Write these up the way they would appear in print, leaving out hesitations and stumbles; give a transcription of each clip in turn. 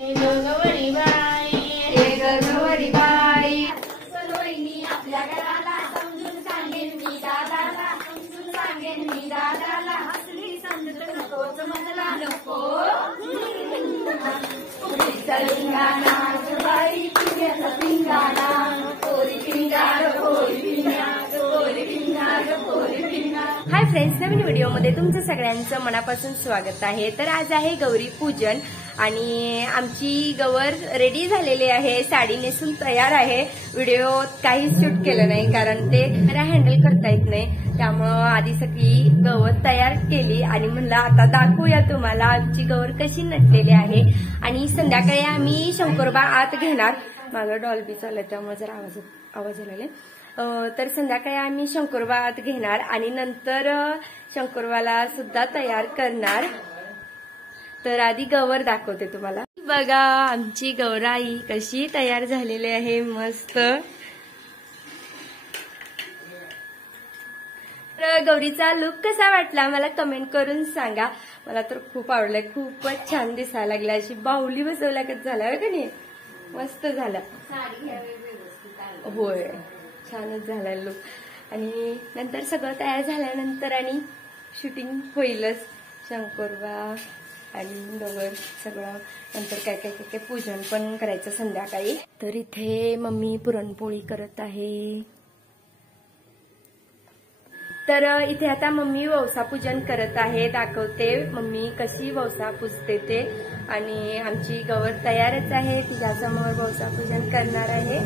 गवरी बाई, गवरी बाई, वहिनी आपल्या घराला समजून सांगेन मी दादाला, समजून सांगेन मी दादाला, असली समजूत नकोच मला नको. पिंगाणा बाई पिंग्याचा पिंगाणा, कोरी पिंगार कोरी पिंगार, कोरी पिंगार कोरी पिंगार. हाय फ्रेंड्स, नवीन व्हिडिओमध्ये तुमचं सगळ्यांचं मनापासून स्वागत आहे. तर आज आहे गौरी पूजन आणि आमची गवर रेडी झालेली आहे, साडी नेसून तयार आहे. व्हिडिओ काहीच शूट केलं नाही कारण ते मला हँडल करता येत नाही, त्यामुळं आधी सगळी गवर तयार केली आणि म्हणलं आता दाखवूया तुम्हाला आमची गवर कशी नटलेली आहे. आणि संध्याकाळी आम्ही शंकरोबा आत घेणार. मागं डॉल्बी चालू त्यामुळे जरा आवाज आलेला. तर संध्याकाळी आम्ही शंकरोबा आत घेणार आणि नंतर शंकरोबाला सुद्धा तयार करणार. तर आधी गवर दाखवते तुम्हाला. बघा आमची गौराई कशी तयार झालेली आहे, मस्त. तर गौरीचा लुक कसा वाटला मला कमेंट करून सांगा. मला तर खूप आवडलाय, खूपच छान दिसायला लागला, अशी बाहुली बसवल्यागत झाला का नाही, मस्त झालं. होय, छानच झालाय लुक. आणि नंतर सगळं तयार झाल्यानंतर आणि शूटिंग होईलच. शंकरोबा आणि गवर सगळं नंतर काय काय काय काय पूजन पण करायचं संध्याकाळी. तर इथे मम्मी पुरणपोळी करत आहे. तर इथे आता मम्मी वौसा पूजन करत आहे, दाखवते मम्मी कशी वौसा पूजते ते. आणि आमची गवर तयारच आहे, तिच्यासमोर वौसा पूजन करणार आहे.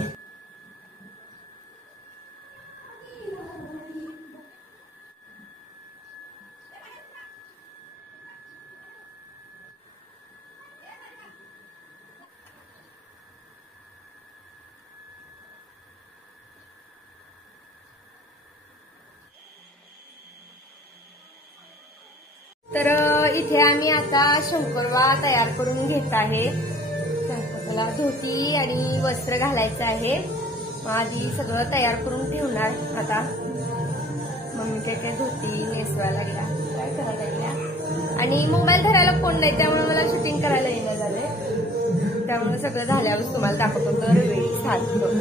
तर इथे आम्ही आता शंकरोबा तयार करून घेत आहे. मला धोती आणि वस्त्र घालायचं आहे. आधी सगळं तयार करून ठेवणार. आता मम्मी काय धोती नेसवायला लागल्या, काय करायला लागल्या. आणि मोबाईल धरायला कोण नाही त्यामुळे मला शूटिंग करायला येणं झालंय, त्यामुळे सगळं झाल्यावर तुम्हाला दाखवतो दरवेळी सारखं.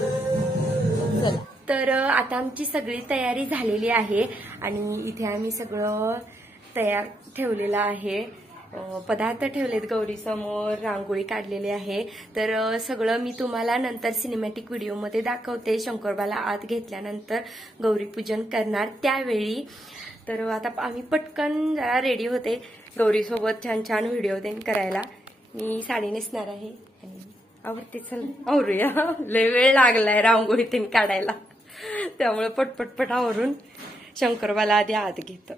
चला, तर आता आमची सगळी तयारी झालेली आहे आणि इथे आम्ही सगळं तयार ठेवलेला आहे. पदार्थ ठेवलेत गौरी समोर, रांगोळी काढलेली आहे. तर सगळं मी तुम्हाला नंतर सिनेमॅटिक व्हिडिओमध्ये दाखवते. शंकरोबाला आत घेतल्यानंतर गौरी पूजन करणार त्यावेळी. तर आता आम्ही पटकन जरा रेडी होते गौरीसोबत छान छान व्हिडिओ देन करायला. मी साडी नेसणार आहे आणि आवडते. चल आवरूया, लय वेळ लागलाय रांगोळी तेन काढायला, त्यामुळे पटपटपट आवरून शंकरोबाला आधी आत घेतो.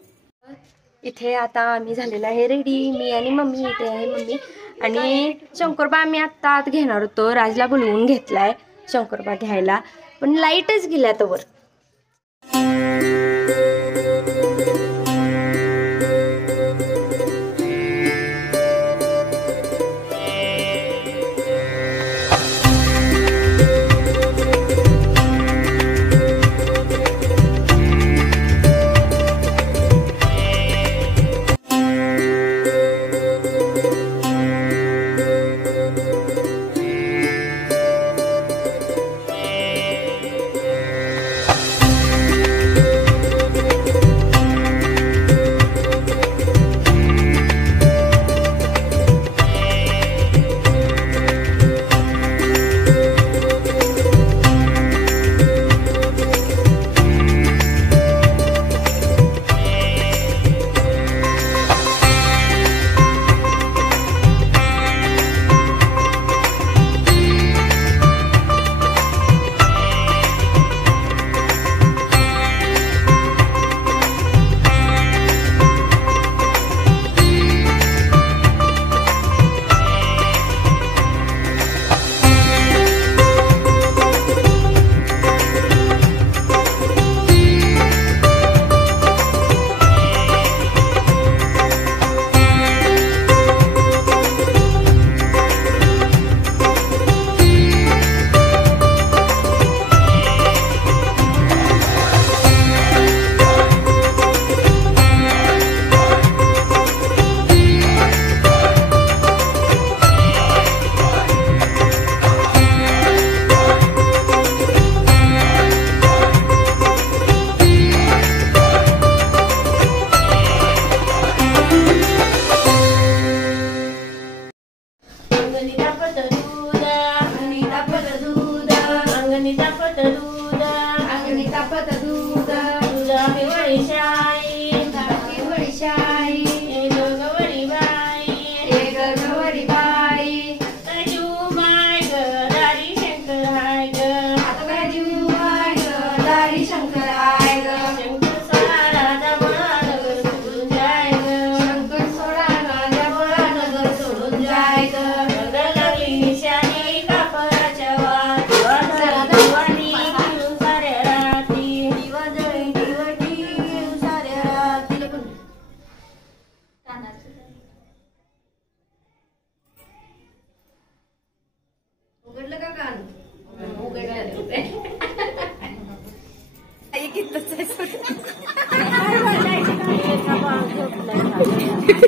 इथे आता आम्ही झालेला आहे रेडी, मी आणि मम्मी. इथे आहे मम्मी आणि शंकरोबा आम्ही आत्ता आत घेणार होतो. राजला बोलवून घेतलाय शंकरोबा घ्यायला, पण लाईटच गेल्या तवर.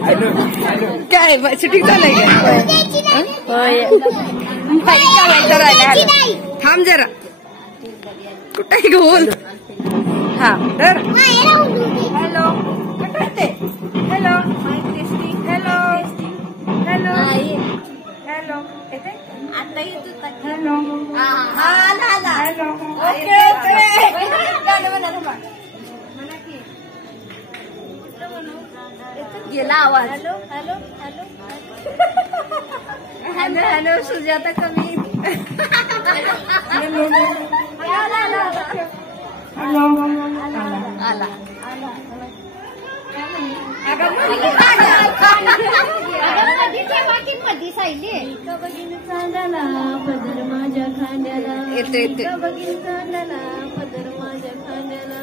काय शूटिंग चाललंय का? होय चालायचं राहिला. थांब जरा कुठे बोल. हा तर हॅलो कुठे ते हॅलो हॅलो हॅलो हॅलो आता हॅलो हॅलो ओके गेला आवाज. Hello hello hello hello hello Sujata कमी. आला मध्ये सायली बघीन चांदला पदर माझ्या खांद्याला येते बघीन चांदला पदर माझ्या खांद्याला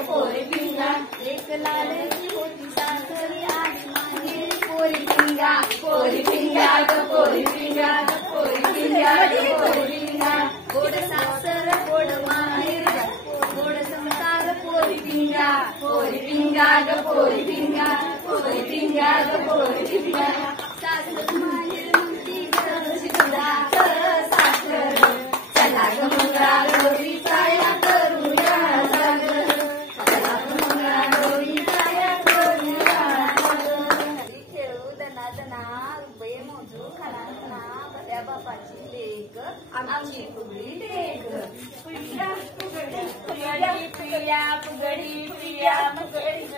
पोरी पिंगा एक लाल पिंगा ग पोरी पिंगा पोरी पिंगा ग पोरी पिंगा सासर माहेर म्हणती ग शिवराचं साखर चला ग मंगळा गौरीचा या करूया सागर चला ग मंगळा गौरीचा या करूया सागर खेळू दना दना रुपये मोजू खाना खाना भल्या बापाची लेक आमची फुगडी लेक पिया फुगडी पिया पिया फुगडी पिया फुगडी